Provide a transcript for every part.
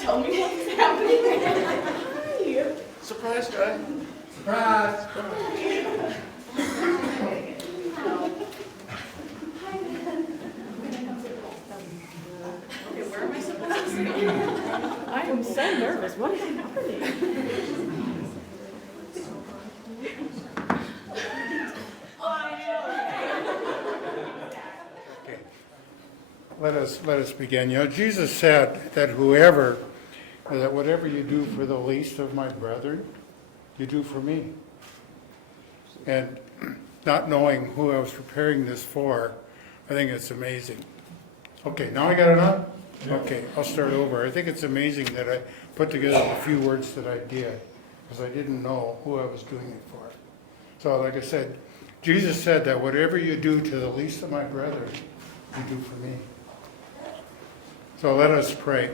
tell me what's happening. Hi. Surprise, guy. Surprise! Okay, where am I supposed to sit? I am so nervous. What is happening? Let us begin. You know, Jesus said that whatever you do for the least of my brethren, you do for me. And not knowing who I was preparing this for, I think it's amazing. Okay, now I got it on? Okay, I'll start over. I think it's amazing that I put together the few words that I did, because I didn't know who I was doing it for. So like I said, Jesus said that whatever you do to the least of my brethren, you do for me. So let us pray.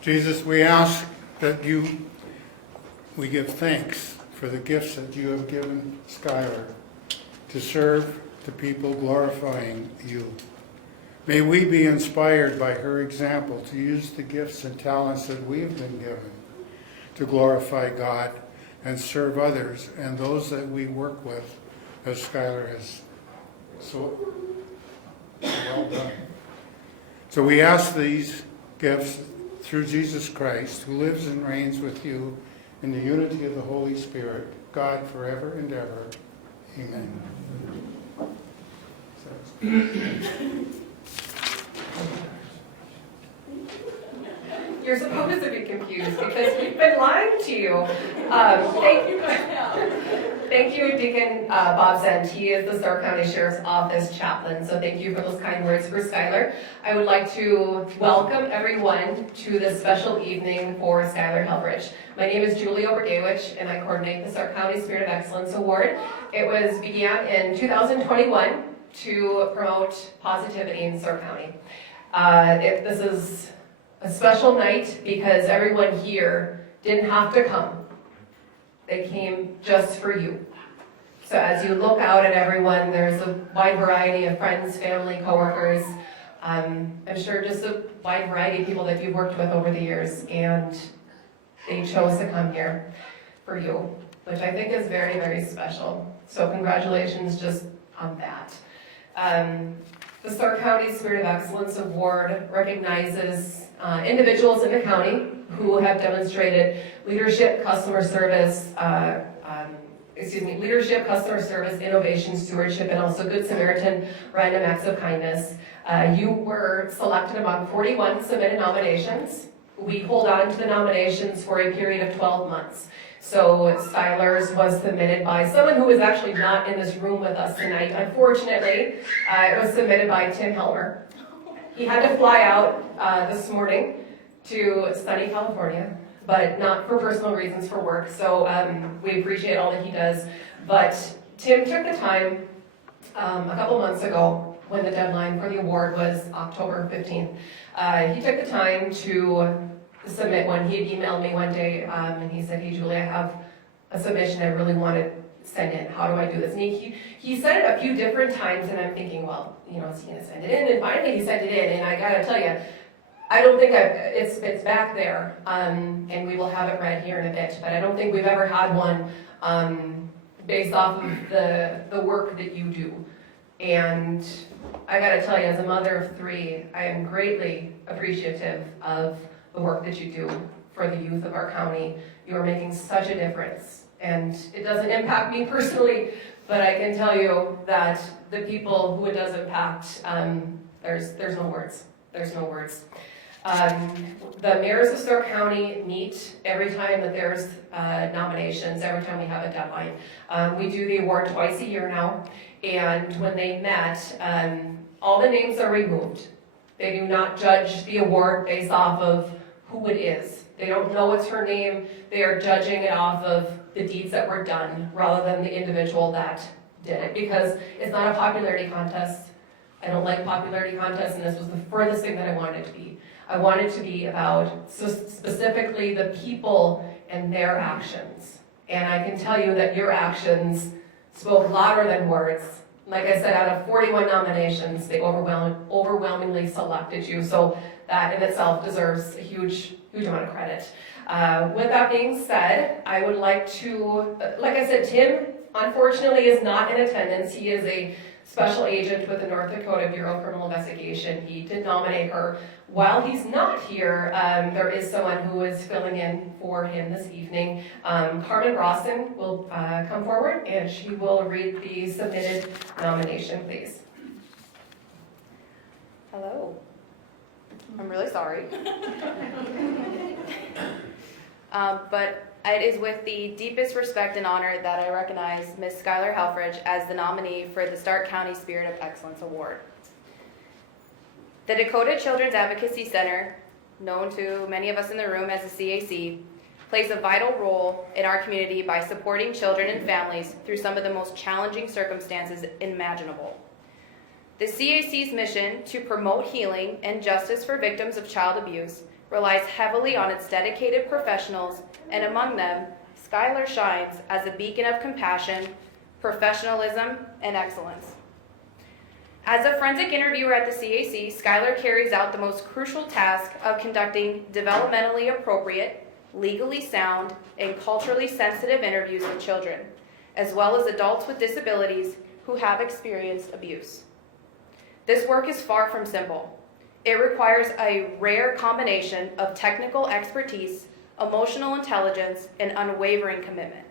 Jesus, we ask that we give thanks for the gifts that you have given Skylar to serve the people glorifying you. May we be inspired by her example to use the gifts and talents that we have been given to glorify God and serve others and those that we work with, as Skylar has so well done. So we ask these gifts through Jesus Christ, who lives and reigns with you in the unity of the Holy Spirit, God forever and ever. Amen. You're supposed to be confused because we've been lying to you. Thank you, Deacon Bob Zent. He is the Stark County Sheriff's Office chaplain, so thank you for those kind words for Skylar. I would like to welcome everyone to this special evening for Skylar Helfrich. My name is Julie Obergewich, and I coordinate the Stark County Spirit of Excellence Award. It began in 2021 to promote positivity in Stark County. This is a special night because everyone here didn't have to come. They came just for you. So as you look out at everyone, there's a wide variety of friends, family, coworkers. I'm sure just a wide variety of people that you've worked with over the years, and they chose to come here for you, which I think is very, very special. So congratulations just on that. The Stark County Spirit of Excellence Award recognizes individuals in the county who have demonstrated leadership, customer service, innovation, stewardship, and also Good Samaritan, random acts of kindness. You were selected among 41 submitted nominations. We hold on to the nominations for a period of 12 months. So Skylar's was submitted by someone who is actually not in this room with us tonight. Unfortunately, it was submitted by Tim Helmer. He had to fly out this morning to sunny California, but not for personal reasons, for work. So we appreciate all that he does. But Tim took the time a couple months ago when the deadline for the award was October 15th. He took the time to submit one. He had emailed me one day and he said, "Hey Julie, I have a submission I really want to send in. How do I do this?" And he said it a few different times, and I'm thinking, well, is he going to send it in? And finally he sent it in, and I gotta tell you, I don't think it's back there, and we will have it read here in a bit, but I don't think we've ever had one based off of the work that you do. And I gotta tell you, as a mother of 3, I am greatly appreciative of the work that you do for the youth of our county. You are making such a difference, and it doesn't impact me personally, but I can tell you that the people who it does impact, there's no words. There's no words. The mayors of Stark County meet every time that there's nominations, every time we have a deadline. We do the award twice a year now, and when they met, all the names are removed. They do not judge the award based off of who it is. They don't know it's her name. They are judging it off of the deeds that were done rather than the individual that did it, because it's not a popularity contest. I don't like popularity contests, and this was the furthest thing that I wanted it to be. I wanted it to be about specifically the people and their actions. And I can tell you that your actions spoke louder than words, Like I said, out of 41 nominations, they overwhelmingly selected you. So that in itself deserves a huge amount of credit. With that being said, I would like to, like I said, Tim unfortunately is not in attendance. He is a special agent with the North Dakota Bureau of Criminal Investigation. He did nominate her. While he's not here, there is someone who is filling in for him this evening. Carmen Rawson will come forward and she will read the submitted nomination, please. Hello. I'm really sorry. But it is with the deepest respect and honor that I recognize Ms. Skylar Helfrich as the nominee for the Stark County Spirit of Excellence Award. The Dakota Children's Advocacy Center, known to many of us in the room as the CAC, plays a vital role in our community by supporting children and families through some of the most challenging circumstances imaginable. The CAC's mission to promote healing and justice for victims of child abuse relies heavily on its dedicated professionals, and among them, Skylar shines as a beacon of compassion, professionalism, and excellence. As a forensic interviewer at the CAC, Skylar carries out the most crucial task of conducting developmentally appropriate, legally sound, and culturally sensitive interviews with children, as well as adults with disabilities who have experienced abuse. This work is far from simple. It requires a rare combination of technical expertise, emotional intelligence, and unwavering commitment.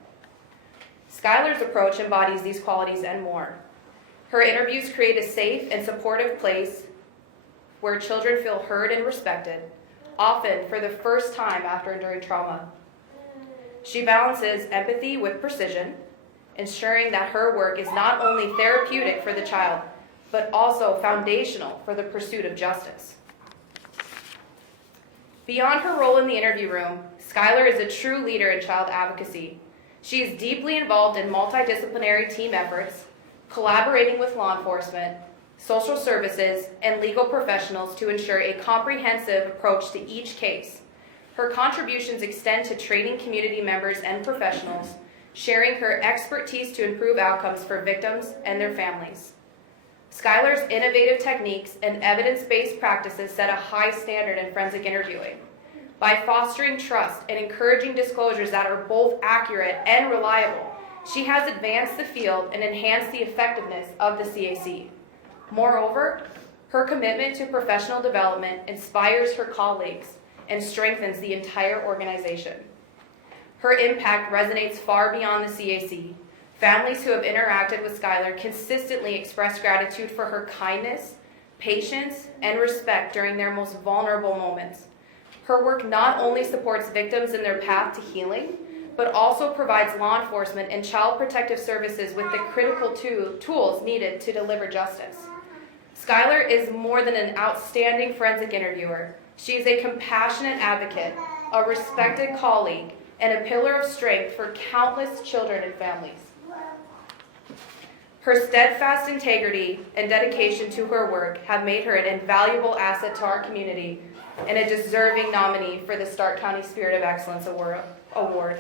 Skylar's approach embodies these qualities and more. Her interviews create a safe and supportive place where children feel heard and respected, often for the first time after enduring trauma. She balances empathy with precision, ensuring that her work is not only therapeutic for the child, but also foundational for the pursuit of justice. Beyond her role in the interview room, Skylar is a true leader in child advocacy. She is deeply involved in multidisciplinary team efforts, collaborating with law enforcement, social services, and legal professionals to ensure a comprehensive approach to each case. Her contributions extend to training community members and professionals, sharing her expertise to improve outcomes for victims and their families. Skylar's innovative techniques and evidence-based practices set a high standard in forensic interviewing. By fostering trust and encouraging disclosures that are both accurate and reliable, she has advanced the field and enhanced the effectiveness of the CAC. Moreover, her commitment to professional development inspires her colleagues and strengthens the entire organization. Her impact resonates far beyond the CAC. Families who have interacted with Skylar consistently express gratitude for her kindness, patience, and respect during their most vulnerable moments. Her work not only supports victims in their path to healing, but also provides law enforcement and child protective services with the critical tools needed to deliver justice. Skylar is more than an outstanding forensic interviewer. She is a compassionate advocate, a respected colleague, and a pillar of strength for countless children and families. Her steadfast integrity and dedication to her work have made her an invaluable asset to our community and a deserving nominee for the Stark County Spirit of Excellence Award.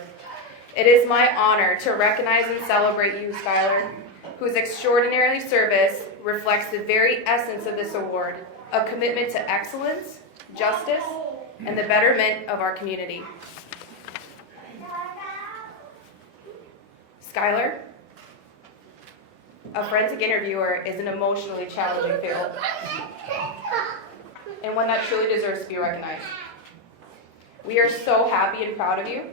It is my honor to recognize and celebrate you, Skylar, whose extraordinary service reflects the very essence of this award, a commitment to excellence, justice, and the betterment of our community. Skylar, a forensic interviewer is an emotionally challenging field, and one that truly deserves to be recognized. We are so happy and proud of you.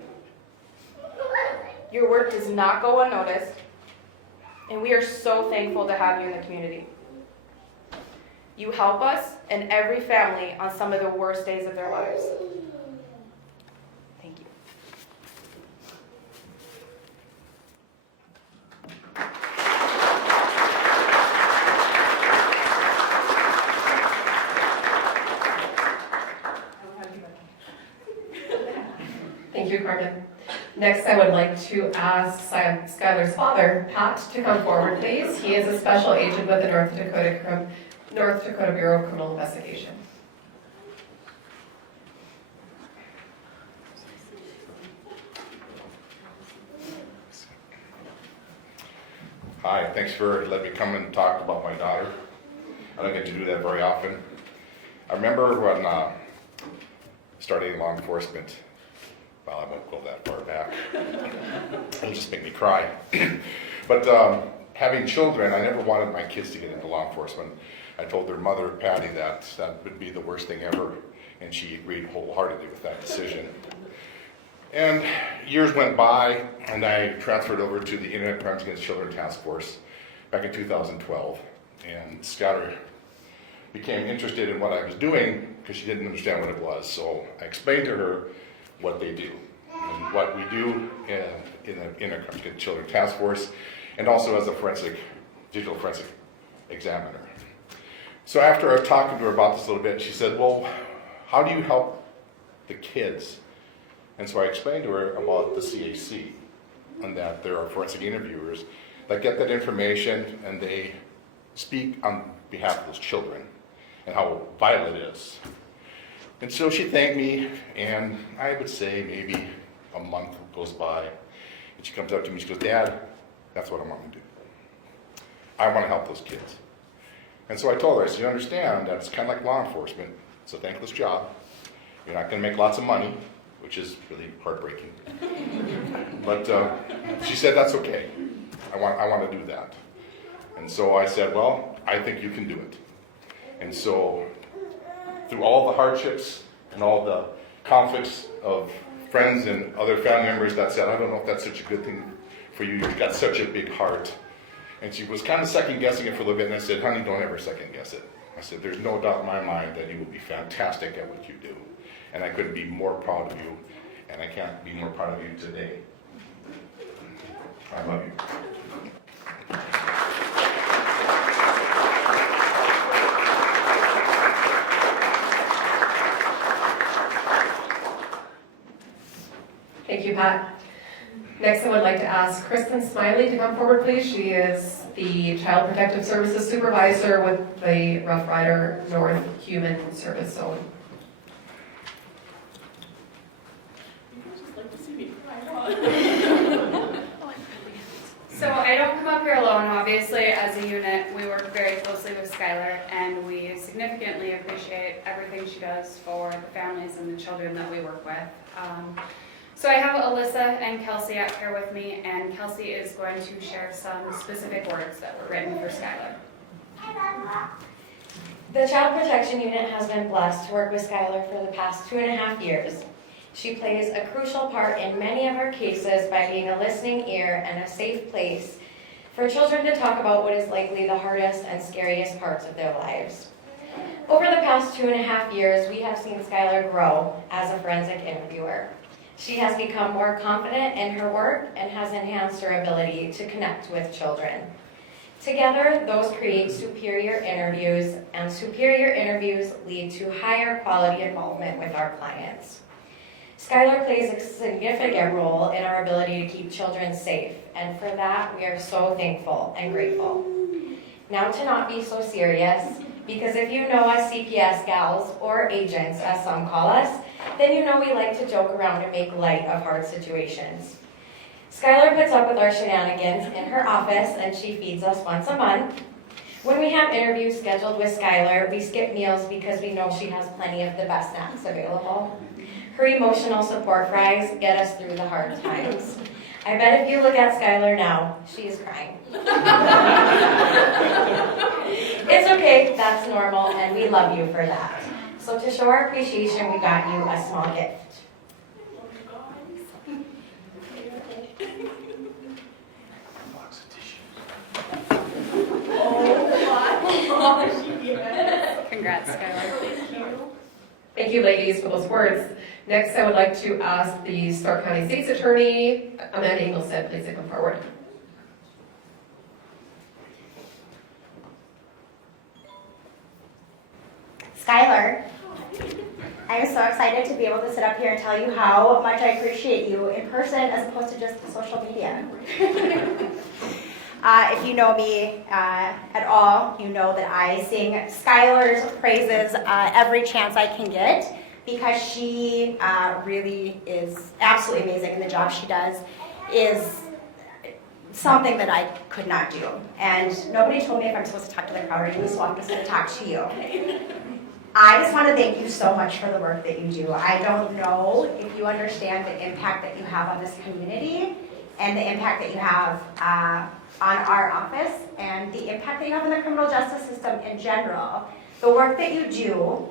Your work does not go unnoticed, and we are so thankful to have you in the community. You help us and every family on some of the worst days of their lives. Thank you. Thank you, Carmen. Next, I would like to ask Skylar's father, Pat, to come forward, please. He is a special agent with the North Dakota Bureau of Criminal Investigation. Hi, thanks for letting me come and talk about my daughter. I don't get to do that very often. I remember when starting law enforcement, well, I won't go that far back. It'll just make me cry. But having children, I never wanted my kids to get into law enforcement. I told their mother, Patty, that would be the worst thing ever, and she agreed wholeheartedly with that decision. And years went by, and I transferred over to the Internet Crimes Against Children Task Force back in 2012. And Skylar became interested in what I was doing because she didn't understand what it was. So I explained to her what they do and what we do in the Internet Crimes Against Children Task Force, and also as a digital forensic examiner. So after I talked to her about this a little bit, she said, well, how do you help the kids? And so I explained to her about the CAC and that there are forensic interviewers that get that information and they speak on behalf of those children and how vital it is. And so she thanked me, and I would say maybe a month goes by, and she comes up to me, she goes, Dad, that's what I want to do. I want to help those kids. And so I told her, I said, you understand, that's kind of like law enforcement. It's a thankless job. You're not going to make lots of money, which is really heartbreaking. But she said, that's okay. I want to do that. And so I said, well, I think you can do it. And so through all the hardships and all the conflicts of friends and other family members that said, I don't know if that's such a good thing for you. You've got such a big heart. And she was kind of second guessing it for a little bit, and I said, honey, don't ever second guess it. I said, there's no doubt in my mind that you will be fantastic at what you do. And I couldn't be more proud of you, and I can't be more proud of you today. I love you. Thank you, Pat. Next, I would like to ask Kristen Smiley to come forward, please. She is the Child Protective Services Supervisor with the Rough Rider North Human Service Zone. So I don't come up here alone. Obviously, as a unit, we work very closely with Skylar, and we significantly appreciate everything she does for the families and the children that we work with. So I have Alyssa and Kelsey up here with me, and Kelsey is going to share some specific words that were written for Skylar. The Child Protection Unit has been blessed to work with Skylar for the past 2.5 years. She plays a crucial part in many of our cases by being a listening ear and a safe place for children to talk about what is likely the hardest and scariest parts of their lives. Over the past 2.5 years, we have seen Skylar grow as a forensic interviewer. She has become more confident in her work and has enhanced her ability to connect with children. Together, those create superior interviews, and superior interviews lead to higher quality involvement with our clients. Skylar plays a significant role in our ability to keep children safe, and for that, we are so thankful and grateful. Now to not be so serious, because if you know us CPS gals, or agents as some call us, then you know we like to joke around and make light of hard situations. Skylar puts up with our shenanigans in her office, and she feeds us once a month. When we have interviews scheduled with Skylar, we skip meals because we know she has plenty of the best snacks available. Her emotional support fries get us through the hard times. I bet if you look at Skylar now, she is crying. It's okay, that's normal, and we love you for that. So to show our appreciation, we got you a small gift. Congrats, Skylar. Thank you, ladies, for those words. Next, I would like to ask the Stark County State's Attorney, Amanda Ingolstead, please to come forward. Skylar, I am so excited to be able to sit up here and tell you how much I appreciate you in person as opposed to just social media. If you know me at all, you know that I sing Skylar's praises every chance I can get because she really is absolutely amazing, and the job she does is something that I could not do. And nobody told me if I'm supposed to talk to the crowd or you, so I'm just going to talk to you. I just want to thank you so much for the work that you do. I don't know if you understand the impact that you have on this community and the impact that you have on our office and the impact that you have in the criminal justice system in general. The work that you do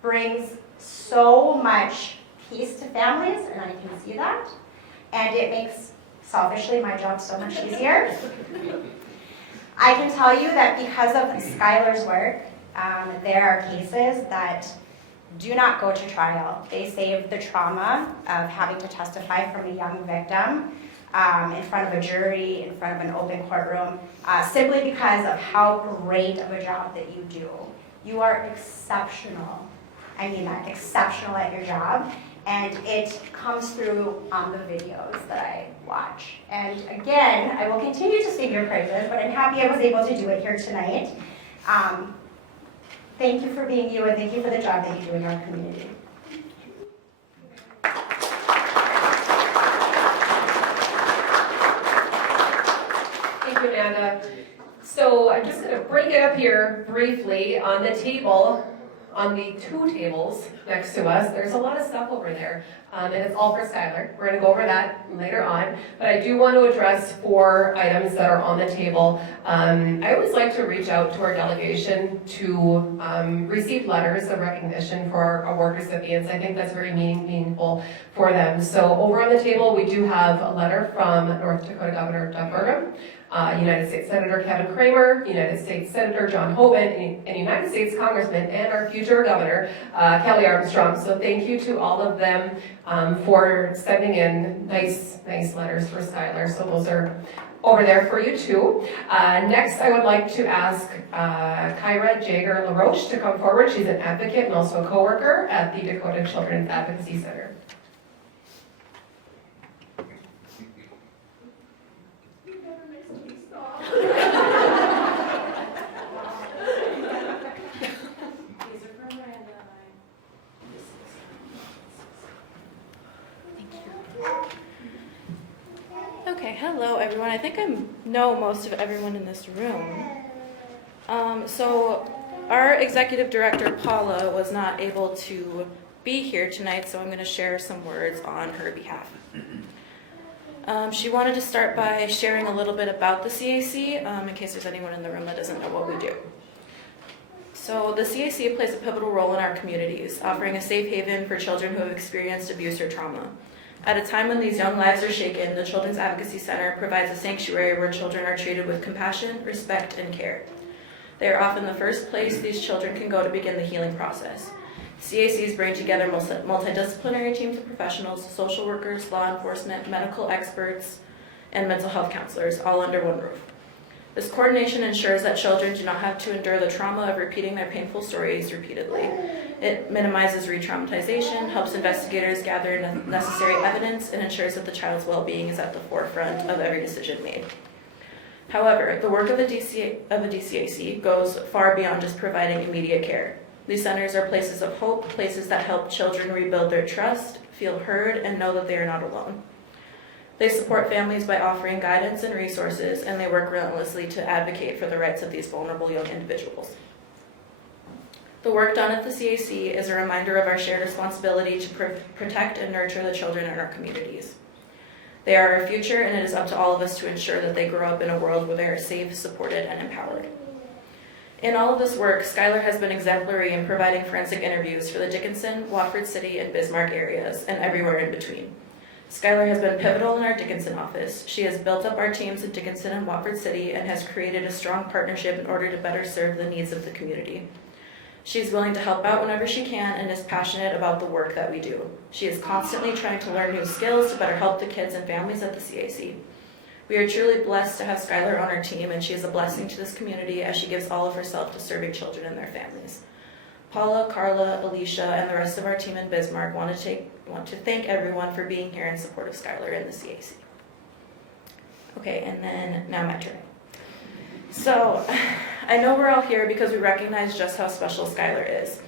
brings so much peace to families, and I can see that. And it makes, selfishly, my job so much easier. I can tell you that because of Skylar's work, there are cases that do not go to trial. They save the trauma of having to testify from a young victim in front of a jury, in front of an open courtroom, simply because of how great of a job that you do. You are exceptional. I mean that, exceptional at your job. And it comes through on the videos that I watch. And again, I will continue to sing your praises, but I'm happy I was able to do it here tonight. Thank you for being you, and thank you for the job that you do in our community. Thank you, Amanda. So I'm just going to break it up here briefly on the table. On the two tables next to us, there's a lot of stuff over there, and it's all for Skylar. We're going to go over that later on, but I do want to address 4 items that are on the table. I always like to reach out to our delegation to receive letters of recognition for our award recipients. I think that's very meaningful for them. So over on the table, we do have a letter from North Dakota Governor Doug Burgum, United States Senator Kevin Cramer, United States Senator John Hoeven, and United States Congressman and our future Governor, Kelly Armstrong. So thank you to all of them for sending in nice letters for Skylar. So those are over there for you too. Next, I would like to ask Kyra Jager LaRoche to come forward. She's an advocate and also a co-worker at the Dakota Children's Advocacy Center. Okay, hello everyone. I think I know most of everyone in this room. So our executive director, Paula, was not able to be here tonight, so I'm going to share some words on her behalf. She wanted to start by sharing a little bit about the CAC, in case there's anyone in the room that doesn't know what we do. So the CAC plays a pivotal role in our communities, offering a safe haven for children who have experienced abuse or trauma. At a time when these young lives are shaken, the Children's Advocacy Center provides a sanctuary where children are treated with compassion, respect, and care. They are often the first place these children can go to begin the healing process. CACs bring together multidisciplinary teams of professionals, social workers, law enforcement, medical experts, and mental health counselors, all under one roof. This coordination ensures that children do not have to endure the trauma of repeating their painful stories repeatedly. It minimizes re-traumatization, helps investigators gather necessary evidence, and ensures that the child's well-being is at the forefront of every decision made. However, the work of a DCAC goes far beyond just providing immediate care. These centers are places of hope, places that help children rebuild their trust, feel heard, and know that they are not alone. They support families by offering guidance and resources, and they work relentlessly to advocate for the rights of these vulnerable young individuals. The work done at the CAC is a reminder of our shared responsibility to protect and nurture the children in our communities. They are our future, and it is up to all of us to ensure that they grow up in a world where they are safe, supported, and empowered. In all of this work, Skylar has been exemplary in providing forensic interviews for the Dickinson, Watford City, and Bismarck areas, and everywhere in between. Skylar has been pivotal in our Dickinson office. She has built up our teams in Dickinson and Watford City and has created a strong partnership in order to better serve the needs of the community. She is willing to help out whenever she can and is passionate about the work that we do. She is constantly trying to learn new skills to better help the kids and families at the CAC. We are truly blessed to have Skylar on our team, and she is a blessing to this community as she gives all of herself to serving children and their families. Paula, Carla, Alicia, and the rest of our team in Bismarck want to thank everyone for being here in support of Skylar and the CAC. Okay, and then now my turn. So, I know we're all here because we recognize just how special Skylar is.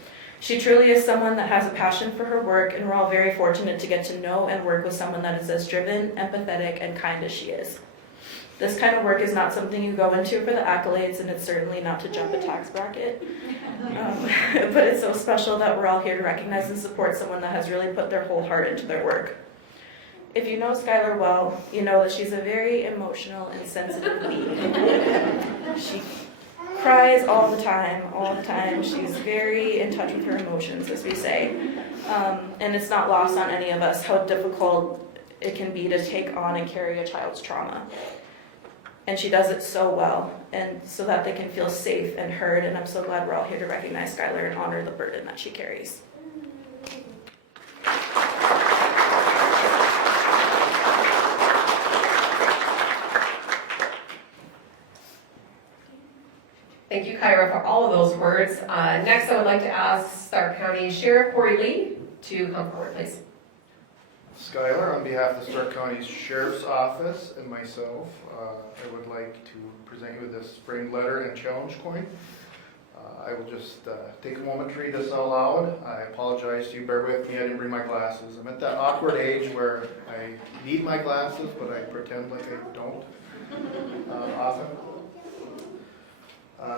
She truly is someone that has a passion for her work, and we're all very fortunate to get to know and work with someone that is as driven, empathetic, and kind as she is. This kind of work is not something you go into for the accolades, and it's certainly not to jump a tax bracket. But it's so special that we're all here to recognize and support someone that has really put their whole heart into their work. If you know Skylar well, you know that she's a very emotional and sensitive being. She cries all the time. She's very in touch with her emotions, as we say. And it's not lost on any of us how difficult it can be to take on and carry a child's trauma. And she does it so well, and so that they can feel safe and heard, and I'm so glad we're all here to recognize Skylar and honor the burden that she carries. Thank you, Kyra, for all of those words. Next, I would like to ask Stark County Sheriff Corey Lee to come forward, please. Skylar, on behalf of the Stark County Sheriff's Office and myself, I would like to present you with this spring letter and challenge coin. I will just take a moment to read this out loud. I apologize to you, bear with me, I didn't bring my glasses. I'm at that awkward age where I need my glasses, but I pretend like I don't often.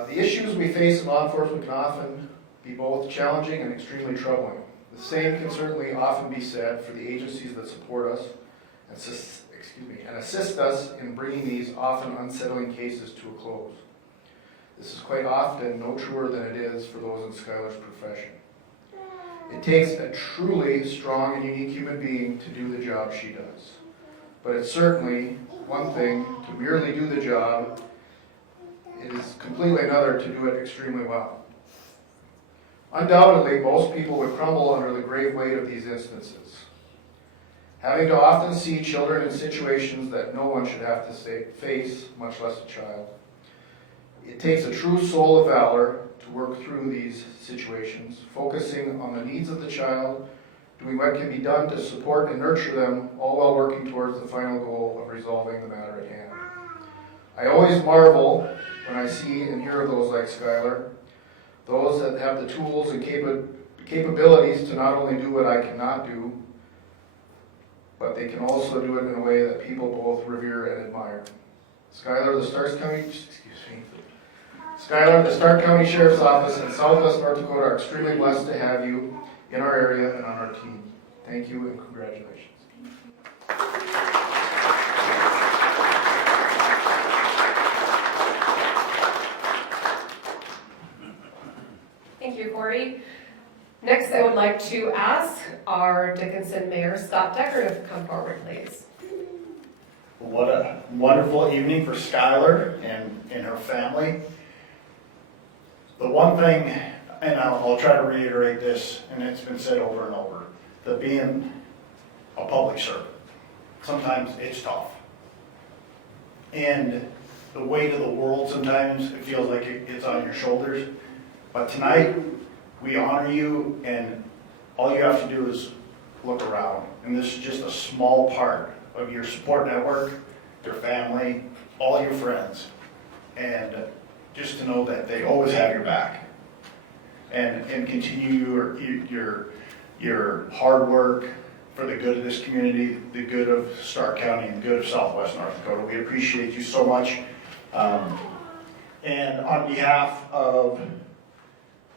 The issues we face in law enforcement can often be both challenging and extremely troubling. The same can certainly often be said for the agencies that support us and assist us in bringing these often unsettling cases to a close. This is quite often no truer than it is for those in Skylar's profession. It takes a truly strong and unique human being to do the job she does. But it's certainly one thing to merely do the job. It is completely another to do it extremely well. Undoubtedly, most people would crumble under the grave weight of these instances. Having to often see children in situations that no one should have to face, much less a child. It takes a true soul of valor to work through these situations, focusing on the needs of the child, doing what can be done to support and nurture them, all while working towards the final goal of resolving the matter at hand. I always marvel when I see and hear of those like Skylar, those that have the tools and capabilities to not only do what I cannot do, but they can also do it in a way that people both revere and admire. Skylar, the Stark County Sheriff's Office in Southwest North Dakota are extremely blessed to have you in our area and on our team. Thank you and congratulations. Thank you, Corey. Next, I would like to ask our Dickinson Mayor, Scott Decker, to come forward, please. What a wonderful evening for Skylar and her family. The one thing, and I'll try to reiterate this, and it's been said over and over, that being a public servant, sometimes it's tough. And the weight of the world, sometimes it feels like it's on your shoulders. But tonight, we honor you, and all you have to do is look around. And this is just a small part of your support network, your family, all your friends. And just to know that they always have your back. And continue your hard work for the good of this community, the good of Stark County, and the good of Southwest North Dakota. We appreciate you so much. And on behalf of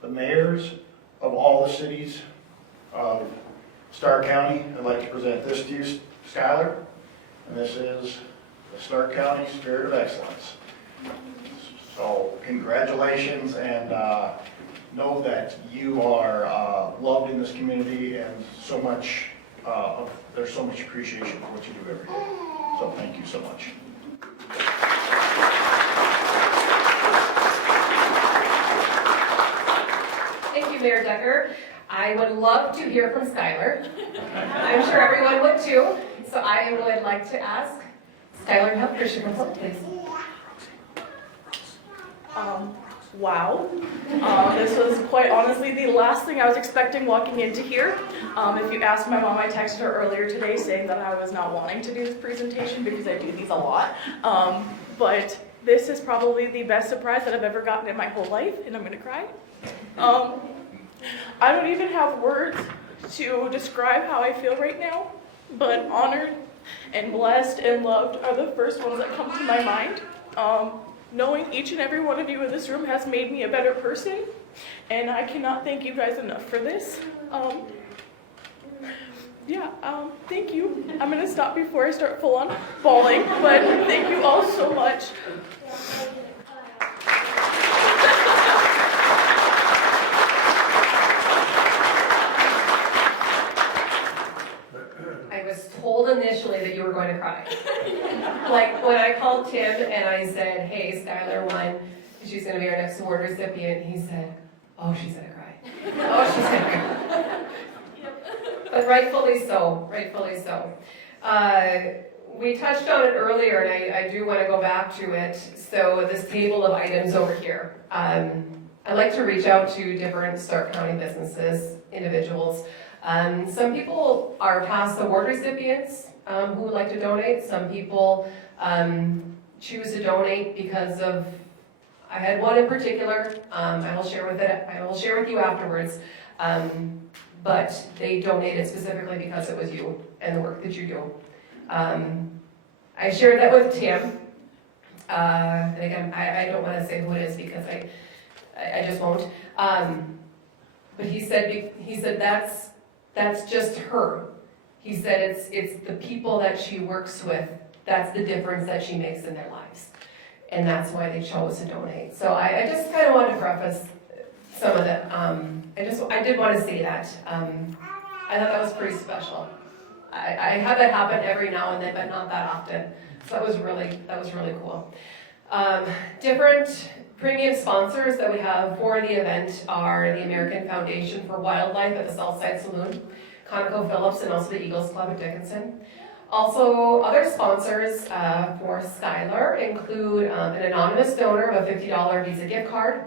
the mayors of all the cities of Stark County, I'd like to present this to you, Skylar. And this is the Stark County Spirit of Excellence. So congratulations, and know that you are loved in this community, and so much, there's so much appreciation for what you do every day. So thank you so much. Thank you, Mayor Decker. I would love to hear from Skylar. I'm sure everyone would too. So I would like to ask Skylar Helfrich to come forward, please. Wow. This was quite honestly the last thing I was expecting walking into here. If you ask my mom, I texted her earlier today saying that I was not wanting to do this presentation because I do these a lot. But this is probably the best surprise that I've ever gotten in my whole life, and I'm gonna cry. I don't even have words to describe how I feel right now, but honored and blessed and loved are the first ones that come to my mind. Knowing each and every one of you in this room has made me a better person, and I cannot thank you guys enough for this. Thank you. I'm going to stop before I start full on bawling, but thank you all so much. I was told initially that you were going to cry. Like when I called Tim and I said, hey, Skylar won, she's going to be our next award recipient, he said, oh, she's going to cry. Oh, she's going to cry. But rightfully so, rightfully so. We touched on it earlier, and I do want to go back to it. So this table of items over here. I like to reach out to different Stark County businesses, individuals. Some people are past award recipients who would like to donate. Some people choose to donate because of, I had one in particular, I will share with you afterwards. But they donated specifically because it was you and the work that you do. I shared that with Tim. And again, I don't want to say who it is because I just won't. But he said that's just her. He said it's the people that she works with, that's the difference that she makes in their lives. And that's why they chose to donate. So I just kind of wanted to preface some of that. I did want to say that. I thought that was pretty special. I have that happen every now and then, but not that often. So that was really cool. Different premium sponsors that we have for the event are the American Foundation for Wildlife at the Southside Saloon, ConocoPhillips, and also the Eagles Club at Dickinson. Also, other sponsors for Skylar include an anonymous donor of a $50 Visa gift card.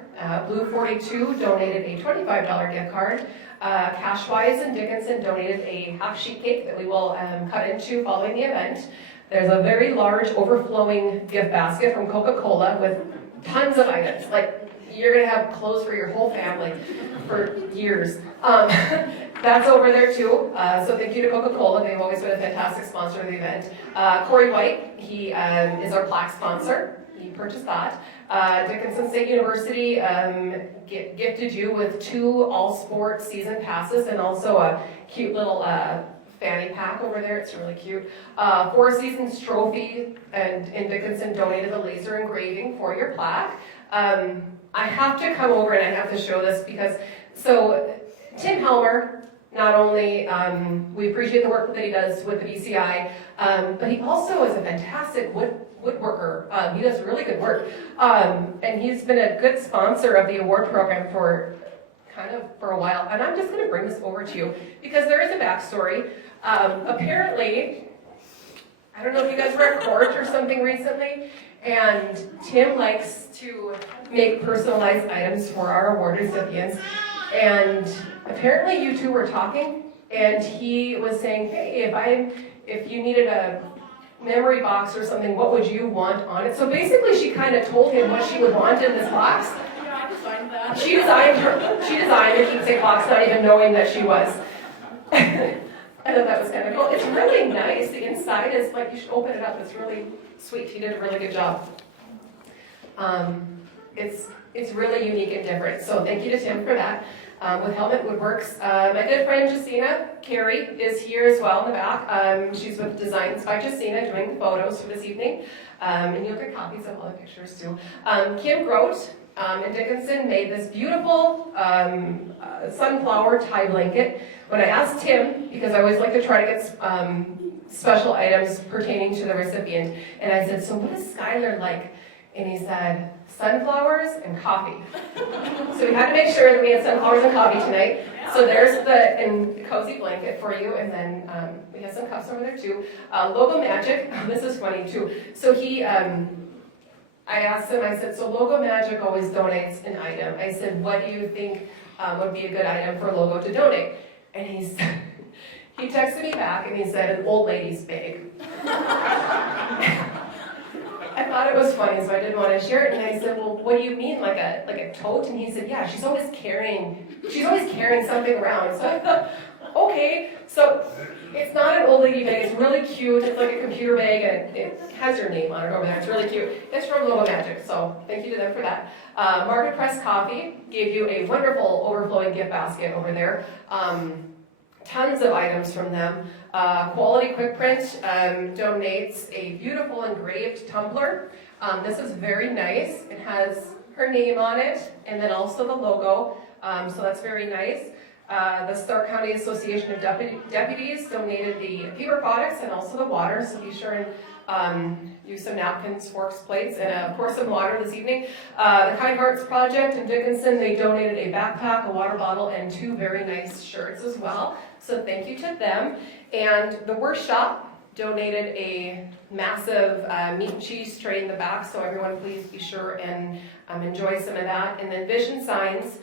Blue 42 donated a $25 gift card. Cashwise and Dickinson donated a half sheet cake that we will cut into following the event. There's a very large overflowing gift basket from Coca-Cola with tons of items. Like, you're gonna have clothes for your whole family for years. That's over there too. So thank you to Coca-Cola. They've always been a fantastic sponsor of the event. Corey White, he is our plaque sponsor. He purchased that. Dickinson State University gifted you with 2 all-sport season passes and also a cute little fanny pack over there. It's really cute. 4 Seasons trophy, and Dickinson donated a laser engraving for your plaque. I have to come over and I have to show this because, so Tim Helmer, not only we appreciate the work that he does with the BCI, but he also is a fantastic woodworker. He does really good work. And he's been a good sponsor of the award program for a while. And I'm just going to bring this over to you because there is a backstory. Apparently, I don't know if you guys were at court or something recently, and Tim likes to make personalized items for our award recipients. And apparently you two were talking, and he was saying, hey, if you needed a memory box or something, what would you want on it? So basically she kind of told him what she would want in this box. Yeah, I designed that. She designed her keepsake box, not even knowing that she was. I thought that was kind of cool. It's really nice. The inside is like, you should open it up. It's really sweet. He did a really good job. It's really unique and different. So thank you to Tim for that. With Helmet Woodworks, my good friend Jacina Carey is here as well in the back. She's with Designs by Jacina doing the photos for this evening. And you'll get copies of all the pictures too. Kim Grote and Dickinson made this beautiful sunflower tie blanket. When I asked Tim, because I always like to try to get special items pertaining to the recipient, and I said, so what is Skylar like? And he said, sunflowers and coffee. So we had to make sure that we had sunflowers and coffee tonight. So there's the cozy blanket for you, and then we have some cups over there too. Logo Magic, this is funny too. So he, I asked him, I said, so Logo Magic always donates an item. I said, what do you think would be a good item for Logo to donate? And he texted me back and he said, an old lady's bag. And thought it was funny, so I didn't want to share it. And I said, well, what do you mean, like a tote? And he said, yeah, she's always carrying something around. So I thought, okay, so it's not an old lady bag. It's really cute. It's like a computer bag, and it has your name on it over there. It's really cute. It's from Logo Magic, so thank you to them for that. Market Press Coffee gave you a wonderful overflowing gift basket over there. Tons of items from them. Quality Quick Print donates a beautiful engraved tumbler. This is very nice. It has her name on it, and then also the logo, so that's very nice. The Stark County Association of Deputies donated the paper products and also the water, so be sure and use some napkins, forks, plates, and of course some water this evening. The Kind Hearts Project in Dickinson, they donated a backpack, a water bottle, and 2 very nice shirts as well, so thank you to them. And the Workshop donated a massive meat and cheese tray in the back, so everyone please be sure and enjoy some of that. And then Vision Signs,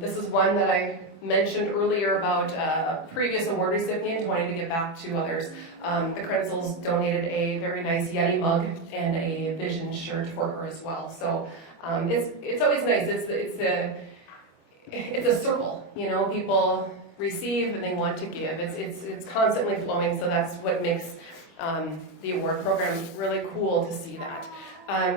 this is one that I mentioned earlier about a previous award recipient wanting to give back to others. The Krenzels donated a very nice Yeti mug and a Vision shirt for her as well. So it's always nice. It's a circle, you know. People receive and they want to give. It's constantly flowing. So that's what makes the award program really cool to see that.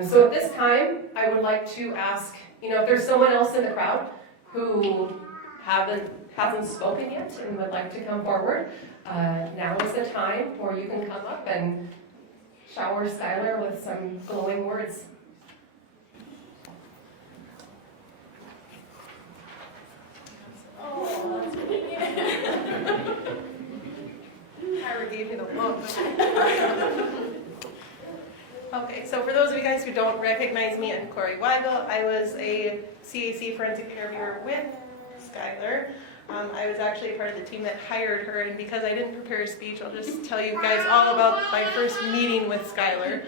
So at this time, I would like to ask, you know, if there's someone else in the crowd who hasn't spoken yet and would like to come forward, now is the time, or you can come up and shower Skylar with some glowing words. Oh, that's good. Tyra gave me the look. Okay, so for those of you guys who don't recognize me, I'm Corey Weigel. I was a CAC forensic interviewer with Skylar. I was actually a part of the team that hired her, and because I didn't prepare a speech, I'll just tell you guys all about my first meeting with Skylar.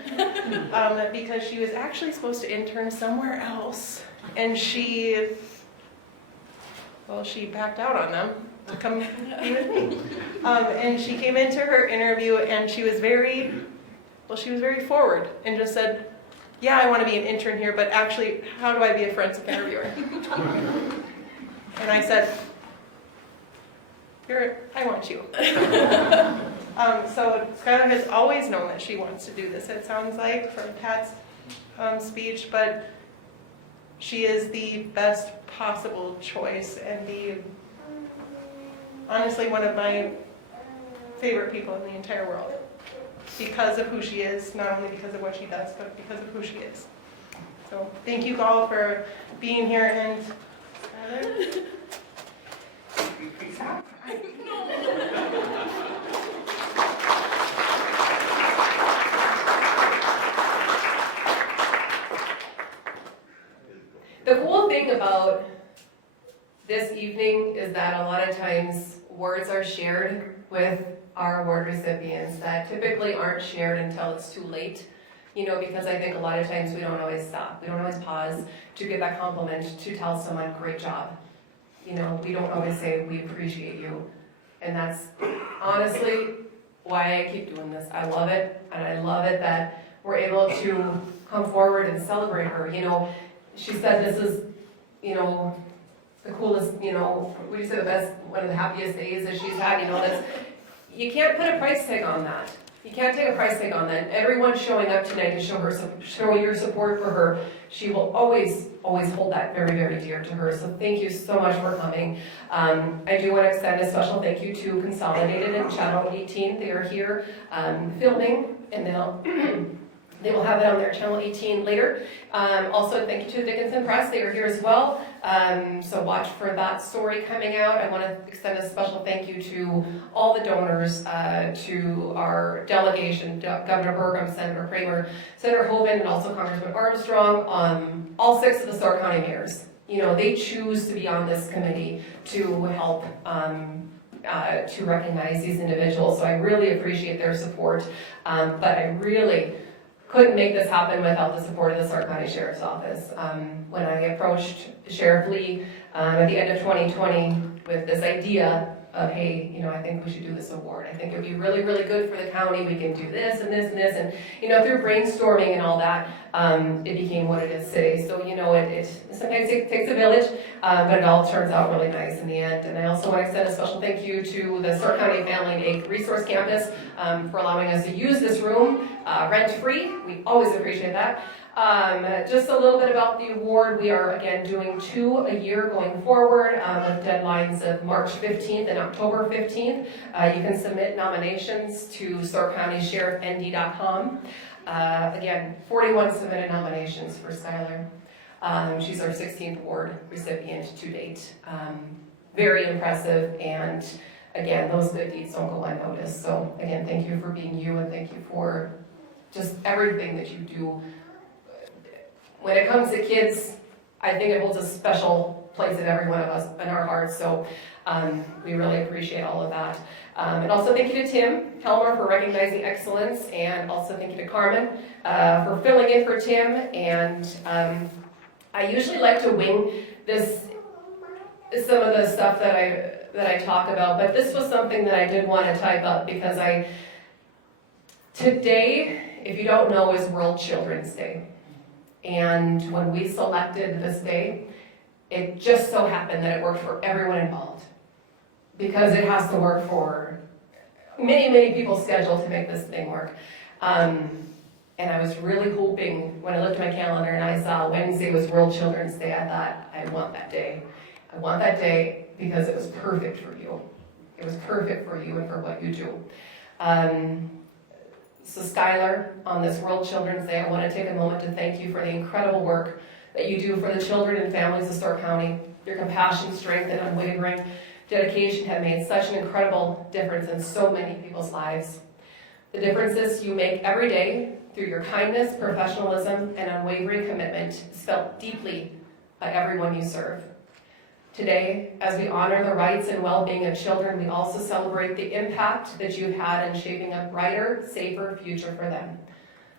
Because she was actually supposed to intern somewhere else, and she backed out on them to come be with me. And she came into her interview, and she was very forward and just said, yeah, I want to be an intern here, but actually, how do I be a forensic interviewer? And I said, I want you. So Skylar has always known that she wants to do this, it sounds like, from Pat's speech, but she is the best possible choice and honestly one of my favorite people in the entire world. Because of who she is, not only because of what she does, but because of who she is. So thank you all for being here, and Skylar. The cool thing about this evening is that a lot of times words are shared with our award recipients that typically aren't shared until it's too late, you know, because I think a lot of times we don't always stop. We don't always pause to give that compliment, to tell someone, great job. You know, we don't always say, we appreciate you. And that's honestly why I keep doing this. I love it, and I love it that we're able to come forward and celebrate her. You know, she said this is, you know, the coolest, you know, what do you say, the best, one of the happiest days that she's had, you know, that's, you can't put a price tag on that. You can't take a price tag on that. Everyone showing up tonight to show your support for her, she will always hold that very, very dear to her. So thank you so much for coming. I do want to extend a special thank you to Consolidated and Channel 18. They are here filming, and they will have it on their Channel 18 later. Also, thank you to the Dickinson Press. They are here as well. So watch for that story coming out. I want to extend a special thank you to all the donors, to our delegation, Governor Burgum, Senator Kramer, Senator Hoven, and also Congressman Armstrong, all 6 of the Stark County mayors. You know, they choose to be on this committee to help to recognize these individuals. So I really appreciate their support, but I really couldn't make this happen without the support of the Stark County Sheriff's Office. When I approached Sheriff Lee at the end of 2020 with this idea of, hey, I think we should do this award. I think it'd be really, really good for the county. We can do this and this and this. And, through brainstorming and all that, it became what it is today. So, it sometimes it takes a village, but it all turns out really nice in the end. And I also want to extend a special thank you to the Stark County Family and Aid Resource Campus for allowing us to use this room rent-free. We always appreciate that. Just a little bit about the award. We are, again, doing 2 a year going forward with deadlines of March 15th and October 15th. You can submit nominations to StarkCountySheriffND.com. Again, 41 submitted nominations for Skylar. She's our 16th award recipient to date. Very impressive, and again, those good deeds don't go unnoticed. So again, thank you for being you, and thank you for just everything that you do. When it comes to kids, I think it holds a special place in every one of us in our hearts. So we really appreciate all of that. And also thank you to Tim Helmer for recognizing excellence, and also thank you to Carmen for filling in for Tim. And I usually like to wing some of the stuff that I talk about, but this was something that I did want to type up because today, if you don't know, is World Children's Day. And when we selected this day, it just so happened that it worked for everyone involved, because it has to work for many, many people's schedule to make this thing work. And I was really hoping, when I looked at my calendar and I saw Wednesday was World Children's Day, I thought, I want that day. I want that day because it was perfect for you. It was perfect for you and for what you do. So Skylar, on this World Children's Day, I want to take a moment to thank you for the incredible work that you do for the children and families of Stark County. Your compassion, strength, and unwavering dedication have made such an incredible difference in so many people's lives. The differences you make every day through your kindness, professionalism, and unwavering commitment is felt deeply by everyone you serve. Today, as we honor the rights and well-being of children, we also celebrate the impact that you've had in shaping a brighter, safer future for them.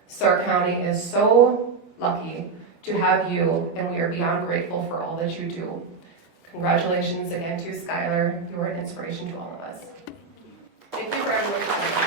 Stark County is so lucky to have you, and we are beyond grateful for all that you do. Congratulations again to Skylar. You are an inspiration to all of us. Thank you for everyone.